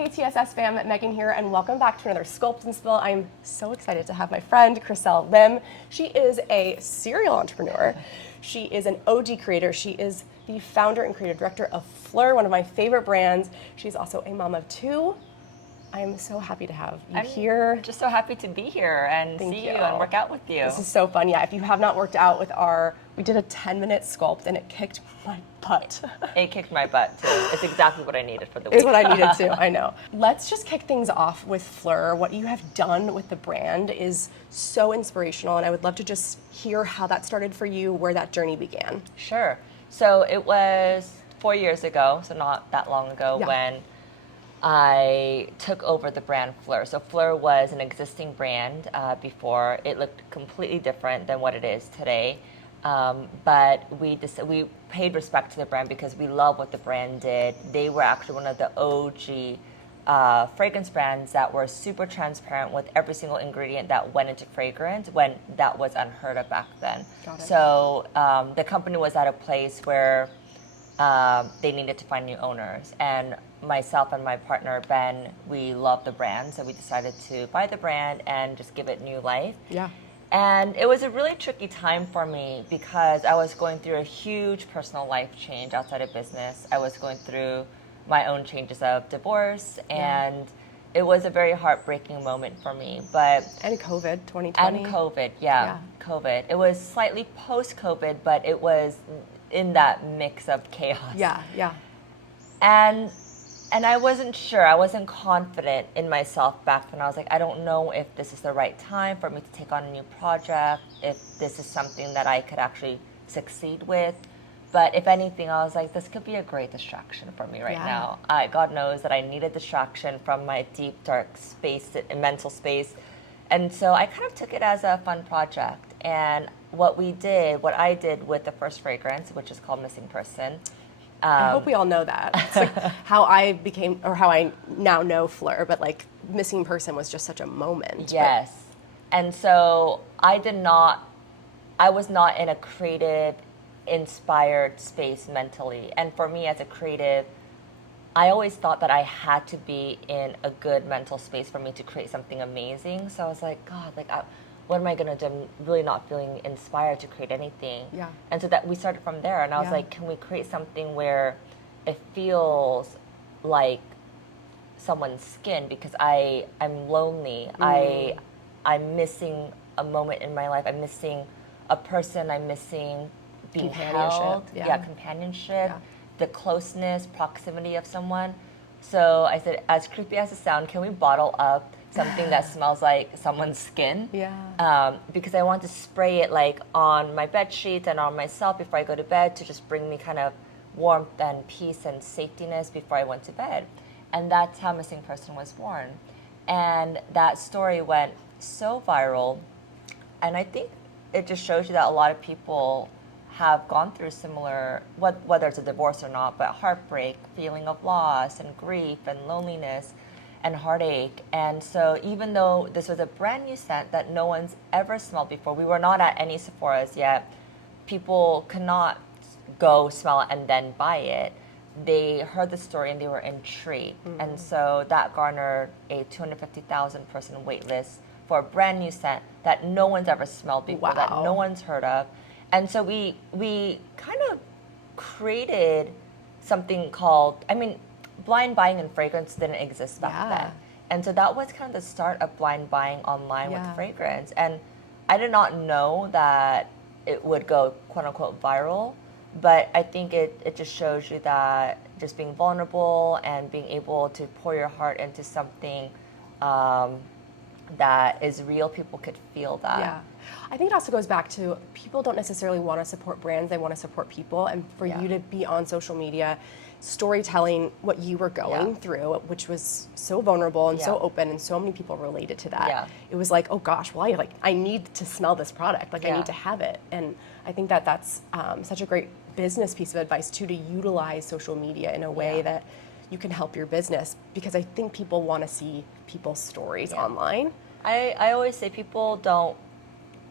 Hey TSS fam, Megan here, and welcome back to another Sculpt and Spill. I'm so excited to have my friend Chriselle Lim. She is a serial entrepreneur. She is an OG creator. She is the founder and creative director of Phlur, one of my favorite brands. She's also a mom of two. I am so happy to have you here. I'm just so happy to be here and see you and work out with you. This is so fun. Yeah, if you have not worked out with we did a 10-minute sculpt and it kicked my butt. It kicked my butt too. It's exactly what I needed for the week. It's what I needed too, I know. Let's just kick things off with Phlur. What you have done with the brand is so inspirational, and I would love to just hear how that started for you, where that journey began. Sure. So it was 4 years ago, so not that long ago, when I took over the brand Phlur. So Phlur was an existing brand before. It looked completely different than what it is today. But we paid respect to the brand because we love what the brand did. They were actually one of the OG fragrance brands that were super transparent with every single ingredient that went into fragrance when that was unheard of back then. So the company was at a place where they needed to find new owners. And myself and my partner, Ben, we love the brand. So we decided to buy the brand and just give it new life. Yeah. And it was a really tricky time for me because I was going through a huge personal life change outside of business. I was going through my own changes of divorce, and it was a very heartbreaking moment for me. And COVID, 2020. And COVID, COVID. It was slightly post-COVID, but it was in that mix of chaos. Yeah. And I wasn't sure. I wasn't confident in myself back then. I was like, I don't know if this is the right time for me to take on a new project, if this is something that I could actually succeed with. But if anything, I was like, this could be a great distraction for me right now. God knows that I need a distraction from my deep, dark space, mental space. And so I kind of took it as a fun project. And what I did with the first fragrance, which is called Missing Person. I hope we all know that. It's like how I became, or how I now know Phlur, but like Missing Person was just such a moment. Yes. And so I was not in a creative, inspired space mentally. And for me as a creative, I always thought that I had to be in a good mental space for me to create something amazing. So I was like, God, what am I going to do? I'm really not feeling inspired to create anything. Yeah. And so that we started from there. And I was like, can we create something where it feels like someone's skin? Because I'm lonely. I'm missing a moment in my life. I'm missing a person. I'm missing being held. Companionship, the closeness, proximity of someone. So I said, as creepy as it sounds, can we bottle up something that smells like someone's skin? Because I want to spray it like on my bed sheets and on myself before I go to bed to just bring me kind of warmth and peace and safetyness before I went to bed. And that's how Missing Person was born. And that story went so viral. And I think it just shows you that a lot of people have gone through similar, whether it's a divorce or not, but heartbreak, feeling of loss and grief and loneliness and heartache. And so even though this was a brand new scent that no one's ever smelled before, we were not at any Sephora's yet, people could not go smell it and then buy it. They heard the story and they were intrigued. And so that garnered a 250,000 person wait list for a brand new scent that no one's ever smelled before, that no one's heard of. And so we kind of created something called, blind buying in fragrance didn't exist back then. And so that was kind of the start of blind buying online with fragrance. And I did not know that it would go quote unquote viral, but I think it just shows you that just being vulnerable and being able to pour your heart into something that is real, people could feel that. Yeah. I think it also goes back to people don't necessarily want to support brands, they want to support people. And for you to be on social media, storytelling what you were going through, which was so vulnerable and so open, and so many people related to that. It was like, oh gosh, well, I need to smell this product, I need to have it. And I think that that's such a great business piece of advice too, to utilize social media in a way that you can help your business, because I think people want to see people's stories online. I always say people don't,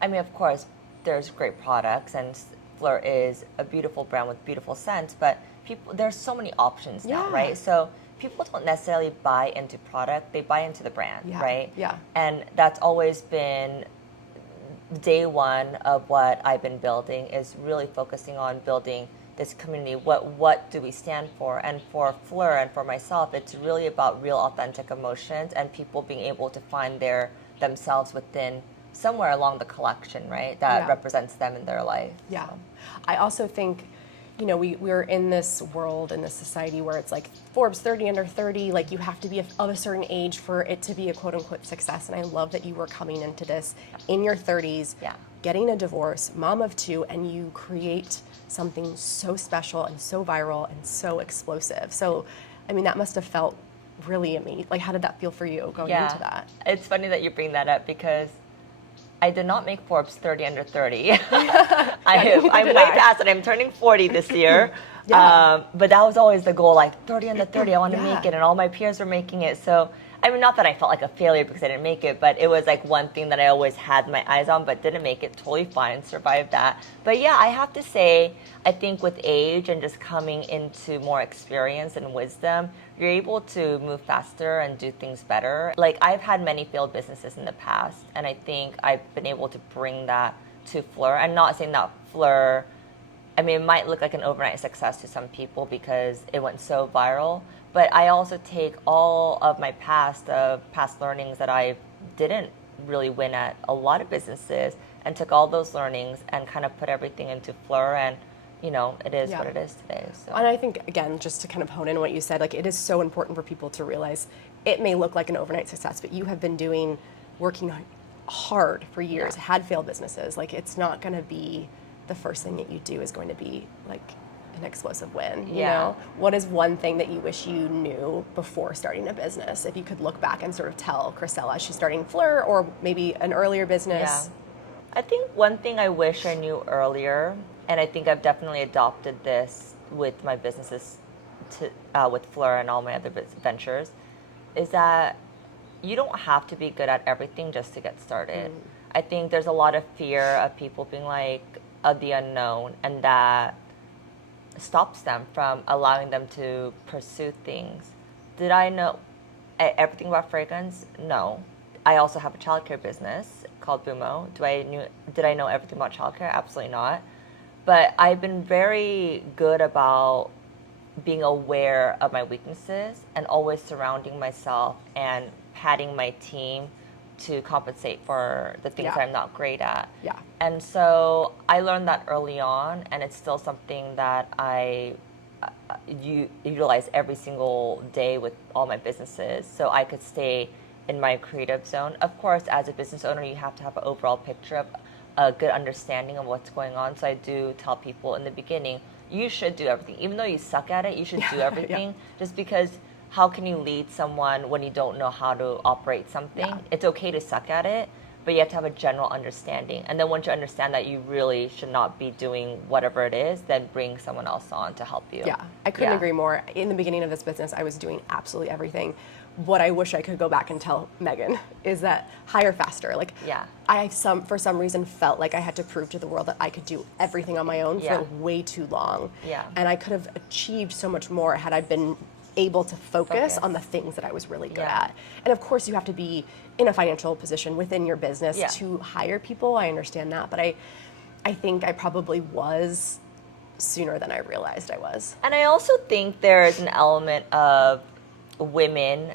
of course, there's great products, and Phlur is a beautiful brand with beautiful scents, but there's so many options now, right? So people don't necessarily buy into product, they buy into the brand, right? Yeah. And that's always been day one of what I've been building, is really focusing on building this community. What do we stand for? And for Phlur and for myself, it's really about real authentic emotions and people being able to find themselves within somewhere along the collection, right? That represents them in their life. Yeah. So. I also think, you know, we're in this world, in this society where it's like Forbes 30 under 30, like you have to be of a certain age for it to be a quote unquote success. And I love that you were coming into this in your 30s, getting a divorce, mom of two, and you create something so special and so viral and so explosive. So, I mean, that must have felt really amazing. Like, how did that feel for you going into that? It's funny that you bring that up because I did not make Forbes 30 under 30. I'm way past it. I'm turning 40 this year. But that was always the goal, like 30 under 30, I want to make it. And all my peers were making it. So, I mean, not that I felt like a failure because I didn't make it, but it was like one thing that I always had my eyes on, but didn't make it. Totally fine, survived that. But yeah, I have to say, I think with age and just coming into more experience and wisdom, you're able to move faster and do things better. Like, I've had many failed businesses in the past, and I think I've been able to bring that to Phlur. I'm not saying that Phlur, I mean, it might look like an overnight success to some people because it went so viral, but I also take all of my past learnings that I didn't really win at a lot of businesses and took all those learnings and kind of put everything into Phlur, and you know, it is what it is today. So. And I think, again, just to kind of hone in on what you said, like, it is so important for people to realize it may look like an overnight success, but you have been working hard for years, had failed businesses. Like, it's not going to be the first thing that you do is going to be like an explosive win, you know? What is one thing that you wish you knew before starting a business? If you could look back and sort of tell Chriselle as she's starting Phlur or maybe an earlier business. I think one thing I wish I knew earlier, and I think I've definitely adopted this with my businesses, with Phlur and all my other ventures, is that you don't have to be good at everything just to get started. I think there's a lot of fear of people being like, of the unknown, and that stops them from allowing them to pursue things. Did I know everything about fragrance? No. I also have a childcare business called Boomo. Did I know everything about childcare? Absolutely not. But I've been very good about being aware of my weaknesses and always surrounding myself and patting my team to compensate for the things I'm not great at. And so I learned that early on, and it's still something that I utilize every single day with all my businesses, so I could stay in my creative zone. Of course, as a business owner, you have to have an overall picture of a good understanding of what's going on. So I do tell people in the beginning, you should do everything. Even though you suck at it, you should do everything. Just because how can you lead someone when you don't know how to operate something? It's okay to suck at it, but you have to have a general understanding. And then once you understand that you really should not be doing whatever it is, then bring someone else on to help you. I couldn't agree more. In the beginning of this business, I was doing absolutely everything. What I wish I could go back and tell Megan is that hire faster. Like, I for some reason felt like I had to prove to the world that I could do everything on my own for way too long. And I could have achieved so much more had I been able to focus on the things that I was really good at. And of course, you have to be in a financial position within your business to hire people. I understand that, but I think I probably was sooner than I realized I was. And I also think there is an element of women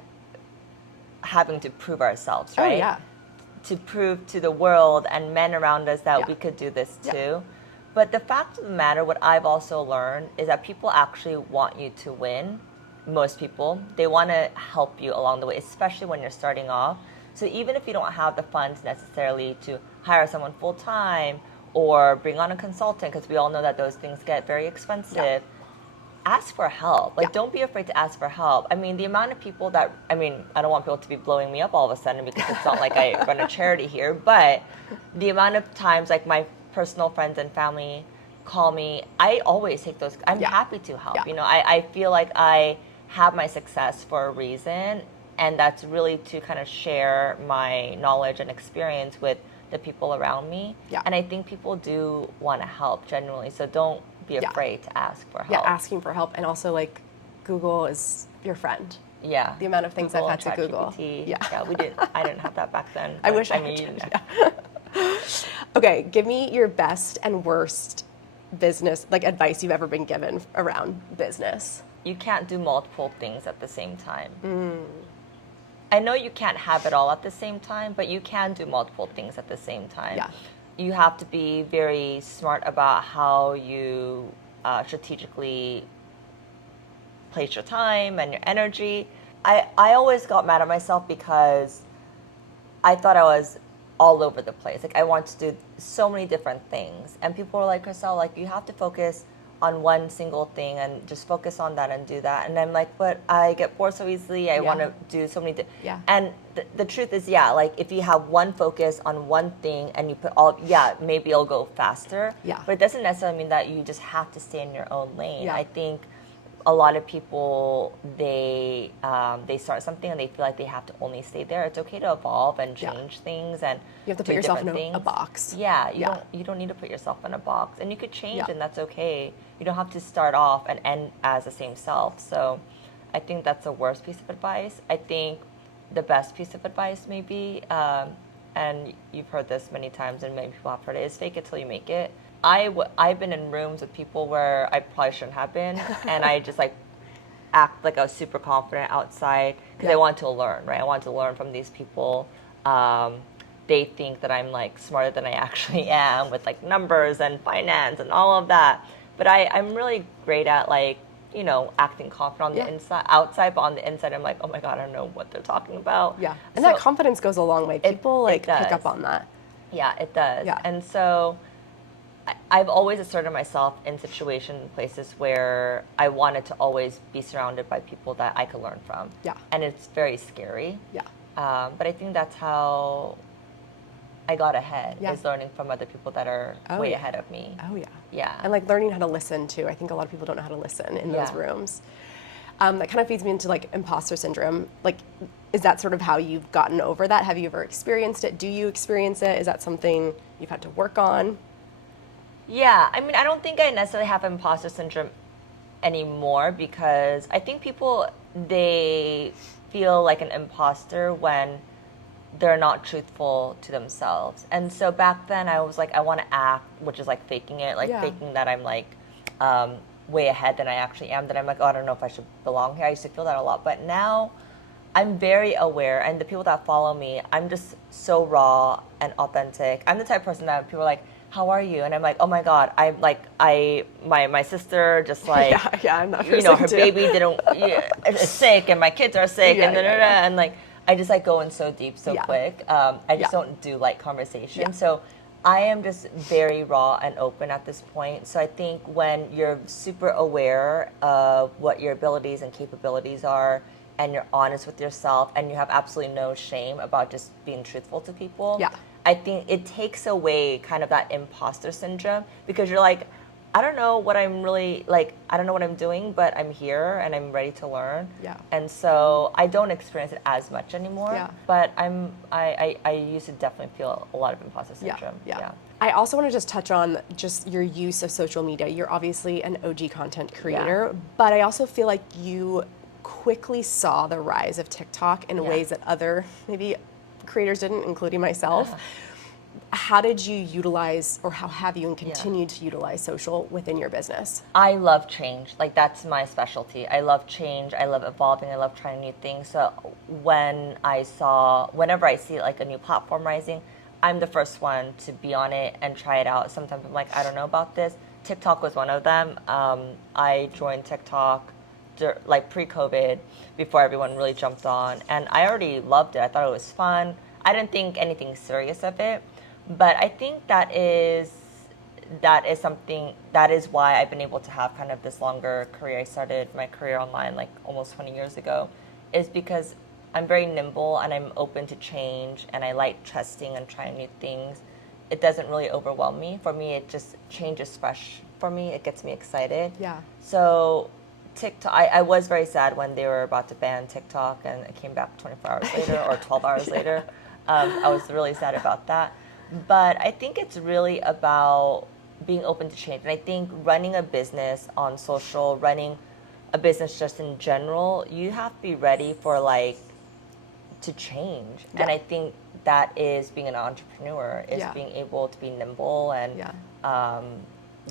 having to prove ourselves, right? To prove to the world and men around us that we could do this too. But the fact of the matter, what I've also learned is that people actually want you to win. Most people, they want to help you along the way, especially when you're starting off. So even if you don't have the funds necessarily to hire someone full-time or bring on a consultant, because we all know that those things get very expensive, ask for help. Like, don't be afraid to ask for help. I mean, the amount of people that, I mean, I don't want people to be blowing me up all of a sudden because it's not like I run a charity here, but the amount of times, like, my personal friends and family call me, I always take those, I'm happy to help. You know, I feel like I have my success for a reason, and that's really to kind of share my knowledge and experience with the people around me. And I think people do want to help genuinely, so don't be afraid to ask for help. Asking for help, and also, like, Google is your friend. Yeah. The amount of things Google I've had to and Google. ChatGPT. Yeah. Yeah, I didn't have that back then. I wish I mean, did. Yeah. Okay, give me your best and worst business, like advice you've ever been given around business. You can't do multiple things at the same time. I know you can't have it all at the same time, but you can do multiple things at the same time. Yeah. You have to be very smart about how you strategically place your time and your energy. I always got mad at myself because I thought I was all over the place. Like I wanted to do so many different things. And people were like, Chriselle, like you have to focus on one single thing and just focus on that and do that. And I'm like, but I get bored so easily. I want to do so many Yeah. And the truth is, like if you have one focus on one thing and you put maybe it'll go faster. Yeah. But it doesn't necessarily mean that you just have to stay in your own lane. Yeah. I think a lot of people, they start something and they feel like they have to only stay there. It's okay to evolve and change things, and you have to do put yourself in different a things. box. Yeah, you don't need to put yourself in a box, and you could change, Yeah. and that's okay. You don't have to start off and end as the same self. So, I think that's the worst piece of advice. I think the best piece of advice, maybe, and you've heard this many times, and many people have heard it, is fake it till you make it. I've been in rooms with people where I probably shouldn't have been, and I just like act like I was super confident outside because I want to learn, right? I want to learn from these people. They think that I'm like smarter than I actually am with like numbers and finance and all of that. But I'm really great at like, acting confident on the inside, outside, but on the inside, I'm like, oh my God, I don't know what they're talking about. Yeah. And that confidence goes a long way. People pick up on that. Yeah, it does. Yeah. And so I've always asserted myself in situations, places where I wanted to always be surrounded by people that I could learn from. Yeah. And it's very scary. Yeah. But I think that's how I got ahead, Yeah. is learning from other people that are way ahead of me. Oh, yeah. Yeah. And like learning how to listen too. I think a lot of people don't know how to listen in those rooms. That kind of feeds me into like imposter syndrome. Like, is that sort of how you've gotten over that? Have you ever experienced it? Do you experience it? Is that something you've had to work on? Yeah, I mean, I don't think I necessarily have imposter syndrome anymore because I think people, they feel like an imposter when they're not truthful to themselves. And so back then I was like, I want to act, which is like faking it, like faking that I'm like way ahead than I actually am. That I'm like, oh, I don't know if I should belong here. I used to feel that a lot. But now I'm very aware, and the people that follow me, I'm just so raw and authentic. I'm the type of person that people are like, how are you? And I'm like, oh my God, I'm like, my sister just like, I'm not her baby is sick, and my kids are sick, and like, I just like go in so deep so quick. I just don't do light conversation. Yeah. So I am just very raw and open at this point. So I think when you're super aware of what your abilities and capabilities are, and you're honest with yourself, and you have absolutely no shame about just being truthful to people, I think it takes away kind of that imposter syndrome, because you're like, I don't know what I'm really, like, I don't know what I'm doing, but I'm here and I'm ready to learn. Yeah. And so I don't experience it as much anymore. Yeah. But I used to definitely feel a lot of imposter syndrome. Yeah. I also want to just touch on just your use of social media. You're obviously an OG content creator, but I also feel like you quickly saw the rise of TikTok in ways that other maybe creators didn't, including myself. Yeah. How did you utilize, or how have you and continue to utilize social within your business? I love change. Like, that's my specialty. I love change. I love evolving. I love trying new things. So whenever I see like a new platform rising, I'm the first one to be on it and try it out. Sometimes I'm like, I don't know about this. TikTok was one of them. I joined TikTok like pre-COVID, before everyone really jumped on, and I already loved it. I thought it was fun. I didn't think anything serious of it, but I think that is something, that is why I've been able to have kind of this longer career. I started my career online like almost 20 years ago, is because I'm very nimble and I'm open to change, and I like testing and trying new things. It doesn't really overwhelm me. For me, it just changes fresh for me. It gets me excited. Yeah. So TikTok, I was very sad when they were about to ban TikTok, and it came back 24 hours later or 12 hours later. I was really sad about that. But I think it's really about being open to change. And I think running a business on social, running a business just in general, you have to be ready for like to change. Yeah. And I think that is being an entrepreneur, is Yeah. being able to be nimble and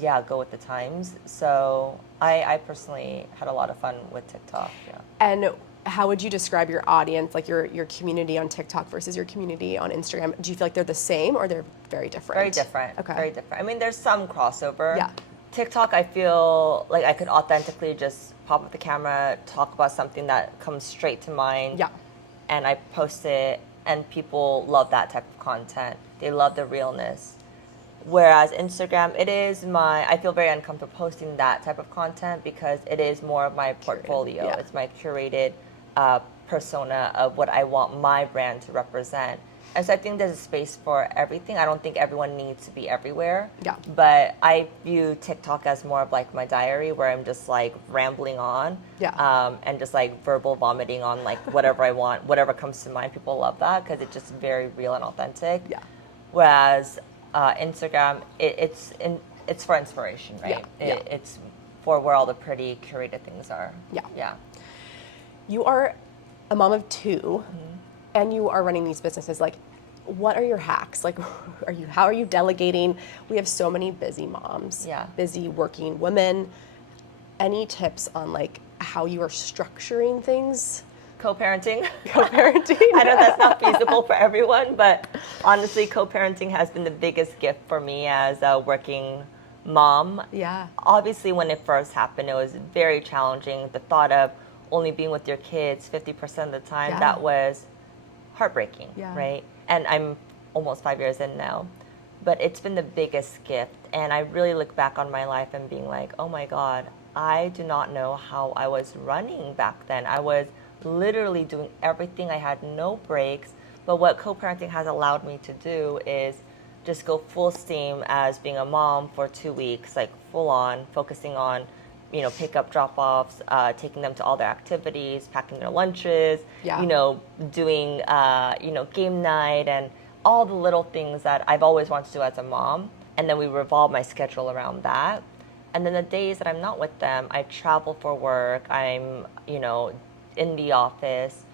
Yeah. go with the times. So I personally had a lot of fun with TikTok. Yeah. And how would you describe your audience, like your community on TikTok versus your community on Instagram? Do you feel like they're the same or they're very different? Very different. Okay. Very different. I mean, there's some crossover. Yeah. TikTok, I feel like I could authentically just pop up the camera, talk about something that comes straight to mind. Yeah. And I post it, and people love that type of content. They love the realness. Whereas Instagram, I feel very uncomfortable posting that type of content because it is more of my portfolio. Yeah. It's my curated persona of what I want my brand to represent. And so I think there's a space for everything. I don't think everyone needs to be everywhere. Yeah. But I view TikTok as more of like my diary where I'm just like rambling on. Yeah. And just like verbal vomiting on like whatever I want, whatever comes to mind. People love that because it's just very real and authentic. Yeah. Whereas Instagram, it's for inspiration, right? Yeah. It's for where all the pretty curated things are. Yeah. Yeah. You are a mom of two, and you are running these businesses. Like, what are your hacks? Like, how are you delegating? We have so many busy moms, Yeah. busy working women. Any tips on like how you are structuring things? Co-parenting. Co-parenting. I know that's not feasible for everyone, but honestly, co-parenting has been the biggest gift for me as a working mom. Yeah. Obviously, when it first happened, it was very challenging. The thought of only being with your kids 50% of the time, Yeah. that was heartbreaking, Yeah. right? And I'm almost 5 years in now. But it's been the biggest gift. And I really look back on my life and being like, oh my God, I do not know how I was running back then. I was literally doing everything. I had no breaks. But what co-parenting has allowed me to do is just go full steam as being a mom for 2 weeks, like full on, focusing on, pick-up, drop-offs, taking them to all their activities, packing their lunches, Yeah. Doing, game night and all the little things that I've always wanted to do as a mom. And then we revolve my schedule around that. And then the days that I'm not with them, I travel for work. I'm, in the office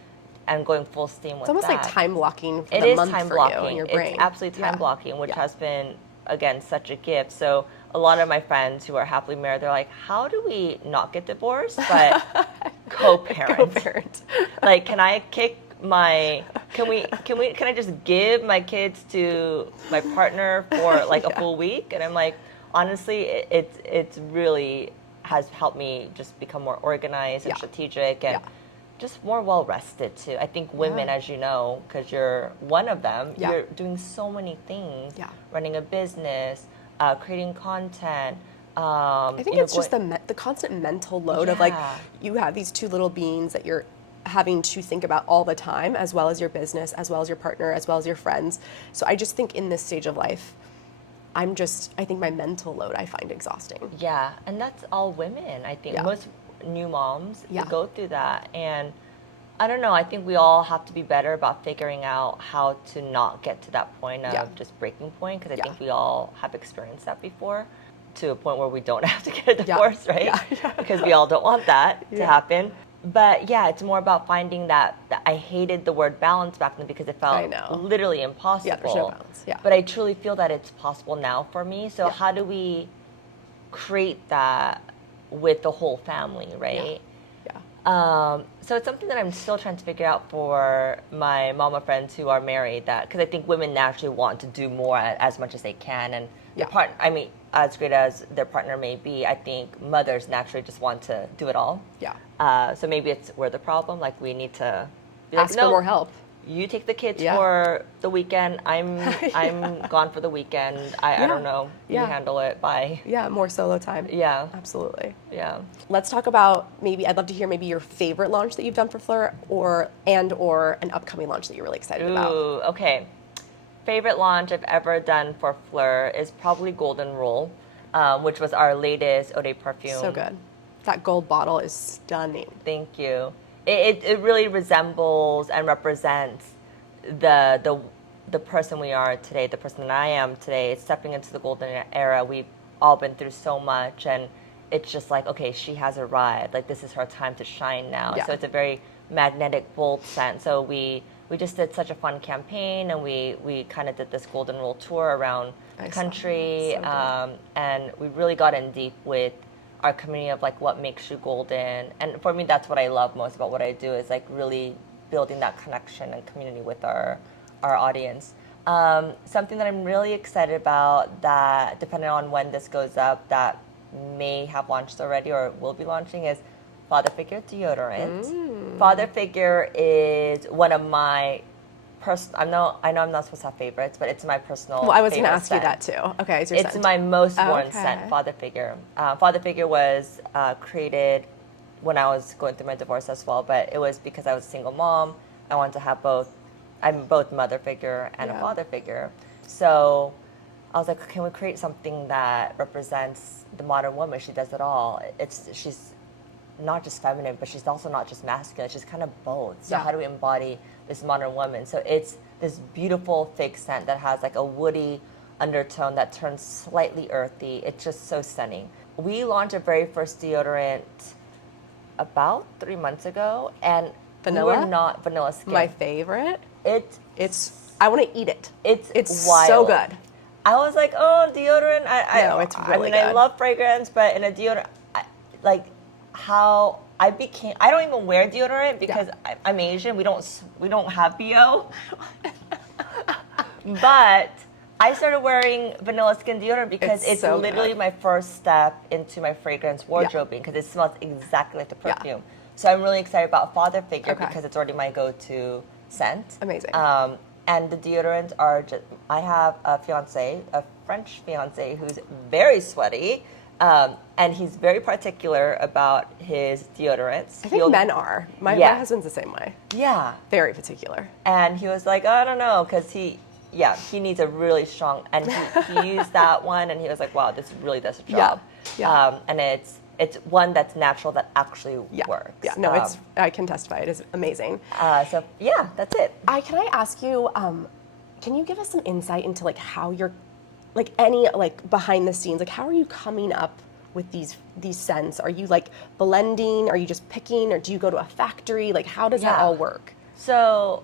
and going full steam with that. It's almost like time blocking for It the is month time for blocking. you in your brain. It's absolutely time Yeah. blocking, which Yeah. has been, again, such a gift. So a lot of my friends who are happily married, they're like, how do we not get divorced but co-parent? Co-parent. Like, can I just give my kids to my partner for like a full week? And I'm like, honestly, it's really has helped me just become more organized and Yeah. strategic and Yeah. just more well rested too. I think women, Yeah. as you know, because you're one of them, Yeah. you're doing so many things, Yeah. running a business, creating content. I think it's just the constant mental load of like, Yeah. you have these two little beings that you're having to think about all the time, as well as your business, as well as your partner, as well as your friends. So I just think in this stage of life, I think my mental load I find exhausting. Yeah, and that's all women. I think Yeah. most new moms Yeah. go through that. And I don't know, I think we all have to be better about figuring out how to not get to that point of Yeah. just breaking point, because I Yeah. think we all have experienced that before, to a point where we don't have to get a Yeah. divorce, right? Yeah. Because we all don't want that to Yeah. happen. But yeah, it's more about finding that I hated the word balance back then because it felt I know. literally impossible. Yeah, there's no balance. Yeah. But I truly feel that it's possible now for me. So Yeah. how do we create that with the whole family, right? Yeah. So it's something that I'm still trying to figure out for my mama friends who are married, that because I think women naturally want to do more as much as they can, and Yeah. as great as their partner may be, I think mothers naturally just want to do it all. Yeah. So maybe we're the problem. Like we need to be Ask like, for no, more help. you take the kids Yeah. for the weekend. I'm gone for the weekend. I Yeah. don't know. You Yeah. handle it. Bye. Yeah, more solo time. Yeah. Absolutely. Yeah. Let's talk about I'd love to hear maybe your favorite launch that you've done for Phlur or an upcoming launch that you're really excited about. Ooh, okay. Favorite launch I've ever done for Phlur is probably Golden Rule, which was our latest Eau de Perfume. So good. That gold bottle is stunning. Thank you. It really resembles and represents the person we are today, the person that I am today, stepping into the golden era. We've all been through so much, and it's just like, okay, she has arrived. Like, this is her time to shine now. Yeah. So it's a very magnetic, bold scent. So we just did such a fun campaign, and we kind of did this Golden Rule tour around the country, and we really got in deep with our community of like what makes you golden. And for me, that's what I love most about what I do, is like really building that connection and community with our audience. Something that I'm really excited about, that depending on when this goes up, that may have launched already or will be launching, is Father Figure deodorant. Father Figure is one of my I know I'm not supposed to have favorites, but it's my personal. Well, I was going to ask scent. you that too. Okay, it's your It's scent. my most worn scent, Father Figure. Father Figure was created when I was going through my divorce as well, but it was because I was a single mom. I wanted to have both. I'm both mother figure and a father figure. So I was like, can we create something that represents the modern woman? She does it all. She's not just feminine, but she's also not just masculine. She's kind of both. So how do we embody this modern woman? So it's this beautiful fake scent that has like a woody undertone that turns slightly earthy. It's just so stunning. We launched our very first deodorant about 3 months ago, and Vanilla? we were not vanilla skin. My favorite. It's I want to eat it. It's so wild. good. I was like, oh, deodorant. It's really good. I love fragrance, but in a deodorant, how I became. I don't even wear deodorant because I'm Asian. We don't have BO. But I started wearing vanilla skin deodorant because it's so literally good. my first step into my fragrance wardrobing, because it smells exactly like the perfume. So I'm really excited about Father Figure because it's already my go-to scent. Amazing. And the deodorants are just, I have a fiance, a French fiance, who's very sweaty, and he's very particular about his deodorants. I think men are. My husband's the same way. Yeah. Very particular. And he was like, I don't know, because he needs a really strong, and he used that one, and he was like, wow, this really does the job. And it's one that's natural that actually works. Yeah, no, I can testify. It is amazing. So yeah, that's it. Can I ask you, can you give us some insight into like how you're, like any like behind the scenes, like how are you coming up with these scents? Are you like blending? Are you just picking? Or do you go to a factory? Like how does that all work? So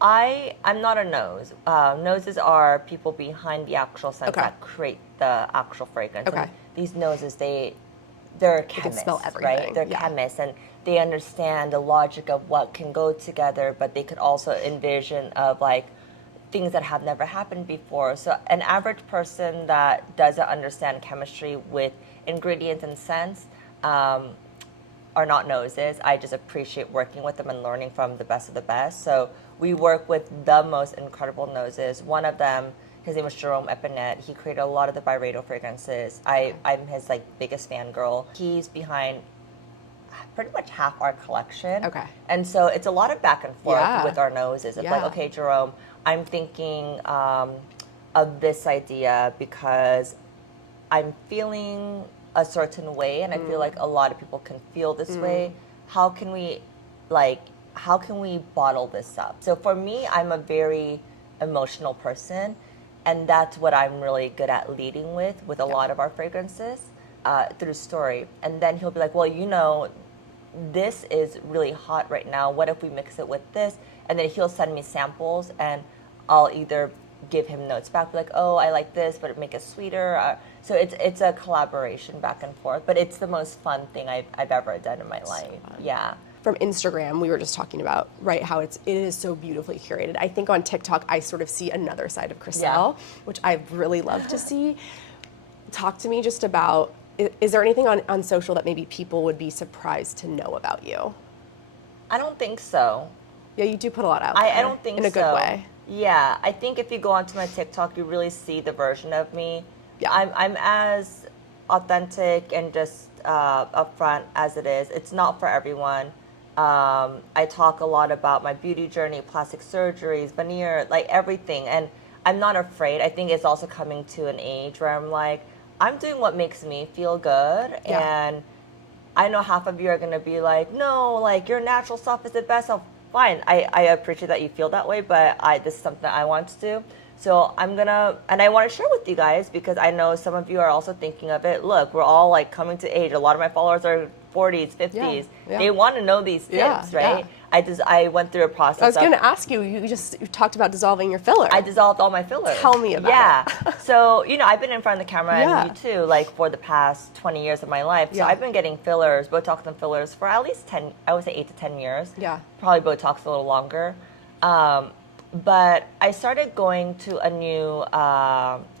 I'm not a nose. Noses are people behind the actual scents that create the actual fragrance. And these noses, they're chemists, can smell everything. Right? They're chemists, and they understand the logic of what can go together, but they could also envision of like things that have never happened before. So an average person that doesn't understand chemistry with ingredients and scents are not noses. I just appreciate working with them and learning from the best of the best. So we work with the most incredible noses. One of them, his name was Jerome Epinette. He created a lot of the Byredo fragrances. I'm his like biggest fangirl. He's behind pretty much half our collection. Okay. And so it's a lot of back and forth with our noses. It's like, okay, Jerome, I'm thinking of this idea because I'm feeling a certain way, and I feel like a lot of people can feel this way. How can we bottle this up? So for me, I'm a very emotional person, and that's what I'm really good at leading with a lot of our fragrances through story. And then he'll be like, well, you know, this is really hot right now. What if we mix it with this? And then he'll send me samples, and I'll either give him notes back, like, oh, I like this, but make it sweeter. So it's a collaboration back and forth, but it's the most fun thing I've ever done in my life. Yeah. From Instagram, we were just talking about, right, how it is so beautifully curated. I think on TikTok, I sort of see another side of Chriselle, which I really love to see. Talk to me just about, is there anything on social that maybe people would be surprised to know about you? I don't think so. Yeah, you do put a lot out there. I don't think so. In a good way. Yeah, I think if you go onto my TikTok, you really see the version of me. Yeah. I'm as authentic and just upfront as it is. It's not for everyone. I talk a lot about my beauty journey, plastic surgeries, veneer, like everything. And I'm not afraid. I think it's also coming to an age where I'm like, I'm doing what makes me feel good. Yeah. And I know half of you are going to be like, no, like your natural stuff is the best. fine. I appreciate that you feel that way, but this is something that I want to do. So I'm gonna, and I want to share with you guys because I know some of you are also thinking of it. Look, we're all like coming to age. A lot of my followers are 40s, 50s. Yeah. They want to know these tips, right? Yeah. I went through a process. I was going to ask you. You talked about dissolving your filler. I dissolved all my fillers. Tell me about it. So I've been in front of the camera and you too, like for the past 20 years of my life. So I've been getting fillers, Botox and fillers for at least 10. I would say 8 to 10 years. Yeah. Probably Botox a little longer. But I started going to a new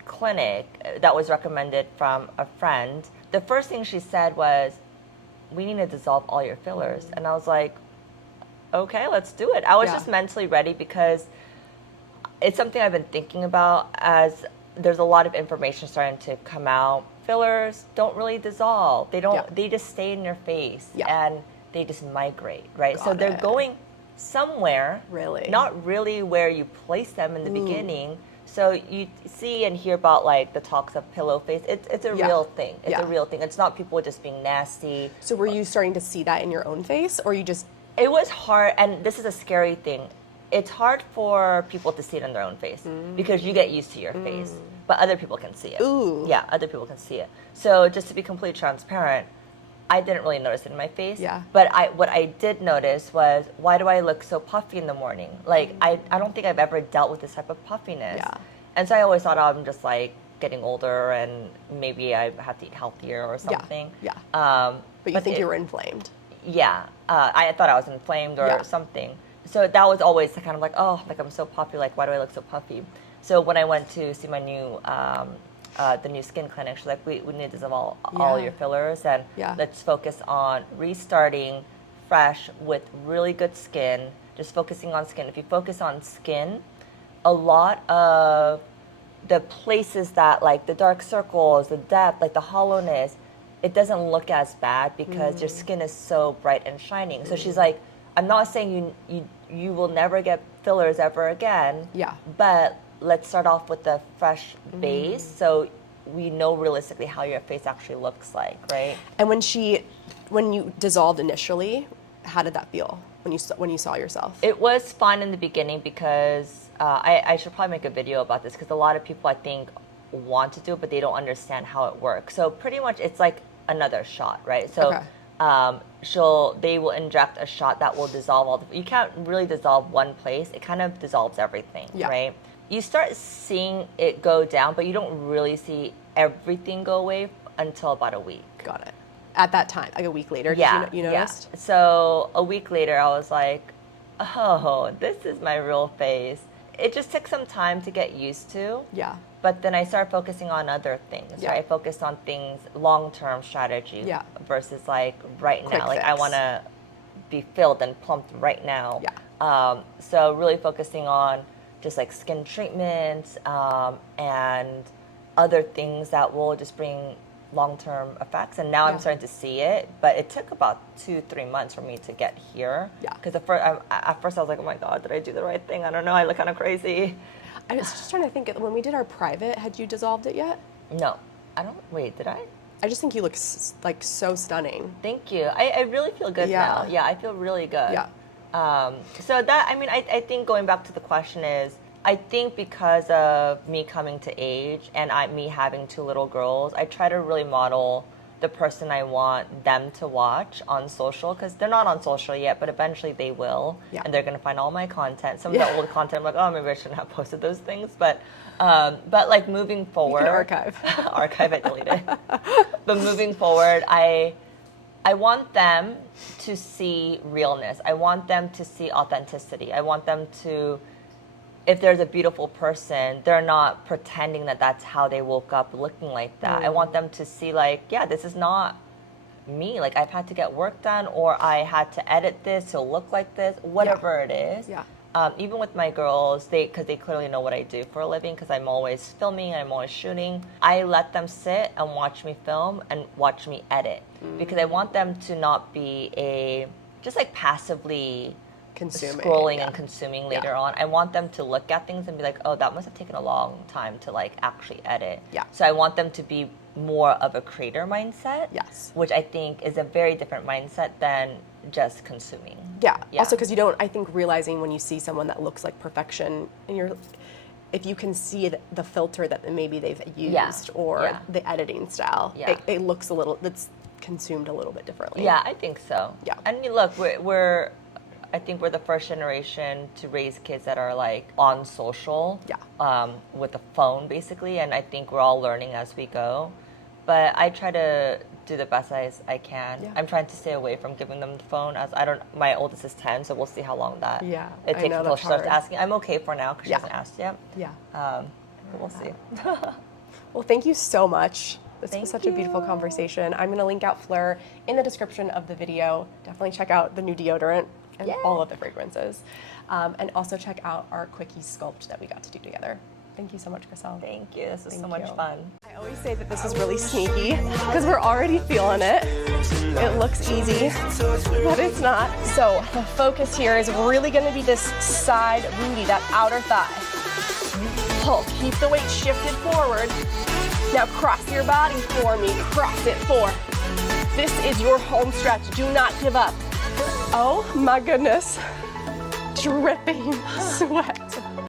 clinic that was recommended from a friend. The first thing she said was, we need to dissolve all your fillers. And I was like, okay, let's do it. I was just mentally ready because it's something I've been thinking about as there's a lot of information starting to come out. Fillers don't really dissolve. They don't. They just stay in your face and they just migrate, right? So they're going somewhere, not really where you place them in the beginning. So you see and hear about like the talks of pillow face. It's a real thing. It's a real thing. It's not people just being nasty. So were you starting to see that in your own face, or you just? It was hard, and this is a scary thing. It's hard for people to see it in their own face because you get used to your face, but other people can see it. Ooh. Yeah, other people can see it. So just to be completely transparent, I didn't really notice it in my face. Yeah. But what I did notice was, why do I look so puffy in the morning? Like, I don't think I've ever dealt with this type of puffiness. Yeah. And so I always thought, I'm just like getting older and maybe I have to eat healthier or something. Yeah. But you think you were inflamed. Yeah. I thought I was inflamed or something. So that was always kind of like, oh, like I'm so puffy. Like, why do I look so puffy? So when I went to see my new the new skin clinic, she's like, we need to dissolve all your fillers and let's focus on restarting fresh with really good skin, just focusing on skin. If you focus on skin, a lot of the places that like the dark circles, the depth, like the hollowness, it doesn't look as bad because your skin is so bright and shining. So she's like, I'm not saying you will never get fillers ever again, but let's start off with a fresh base so we know realistically how your face actually looks like, right? And when you dissolved initially, how did that feel when you saw yourself? It was fun in the beginning because I should probably make a video about this because a lot of people I think want to do it, but they don't understand how it works. So pretty much it's like another shot, right? So they will inject a shot that will dissolve all you can't really dissolve one place. It kind of dissolves everything, right? You start seeing it go down, but you don't really see everything go away until about a week. Got it. At that time, like a week later, you noticed? So a week later, I was like, oh, this is my real face. It just took some time to get used to. Yeah. But then I started focusing on other things, right? I focused on things, long-term strategy versus like right now. Like I want to be filled and plumped right now. Yeah. So really focusing on just like skin treatments and other things that will just bring long-term effects. And now I'm starting to see it, but it took about 2-3 months for me to get here. Yeah. Because at first I was like, oh my God, did I do the right thing? I don't know. I look kind of crazy. I was just trying to think, when we did our private, had you dissolved it yet? No. Wait, did I? I just think you look like so stunning. Thank you. I really feel good now. Yeah, I feel really good. Yeah. So that, I think going back to the question is, I think because of me coming to age and me having 2 little girls, I try to really model the person I want them to watch on social, because they're not on social yet, but eventually they will, and they're gonna find all my content. Some of the old content, I'm like, oh, maybe I shouldn't have posted those things, but like moving forward, you can archive it, delete it. But moving forward, I want them to see realness. I want them to see authenticity. I want them to, if there's a beautiful person, they're not pretending that that's how they woke up looking like that. I want them to see like, yeah, this is not me. Like I've had to get work done, or I had to edit this to look like this, whatever it is. Yeah. Even with my girls, because they clearly know what I do for a living, because I'm always filming, I'm always shooting. I let them sit and watch me film and watch me edit, because I want them to not be just like passively scrolling and consuming later on. I want them to look at things and be like, oh, that must have taken a long time to like actually edit. Yeah. So I want them to be more of a creator mindset. Yes. Which I think is a very different mindset than just consuming. Yeah. Also, because you don't, I think, realizing when you see someone that looks like perfection, and if you can see the filter that maybe they've used or the editing style, it looks it's consumed a little bit differently. Yeah, I think so. Yeah. And look, I think we're the first generation to raise kids that are like on social, with a phone basically, and I think we're all learning as we go. But I try to do the best as I can. Yeah. I'm trying to stay away from giving them the phone. My oldest is 10, so we'll see how long it takes until she starts asking. I'm okay for now because she hasn't asked yet. Yeah. But we'll see. Well, thank you so much. This was such a beautiful conversation. I'm going to link out Phlur in the description of the video. Definitely check out the new deodorant and all of the fragrances. And also check out our quickie sculpt that we got to do together. Thank you so much, Chriselle. Thank you. This was so much fun. I always say that this is really sneaky because we're already feeling it. It looks easy, but it's not. So the focus here is really going to be this side booty, that outer thigh. Pull. Keep the weight shifted forward. Now cross your body for me. Cross it 4. This is your home stretch. Do not give up. Oh my goodness. Dripping sweat.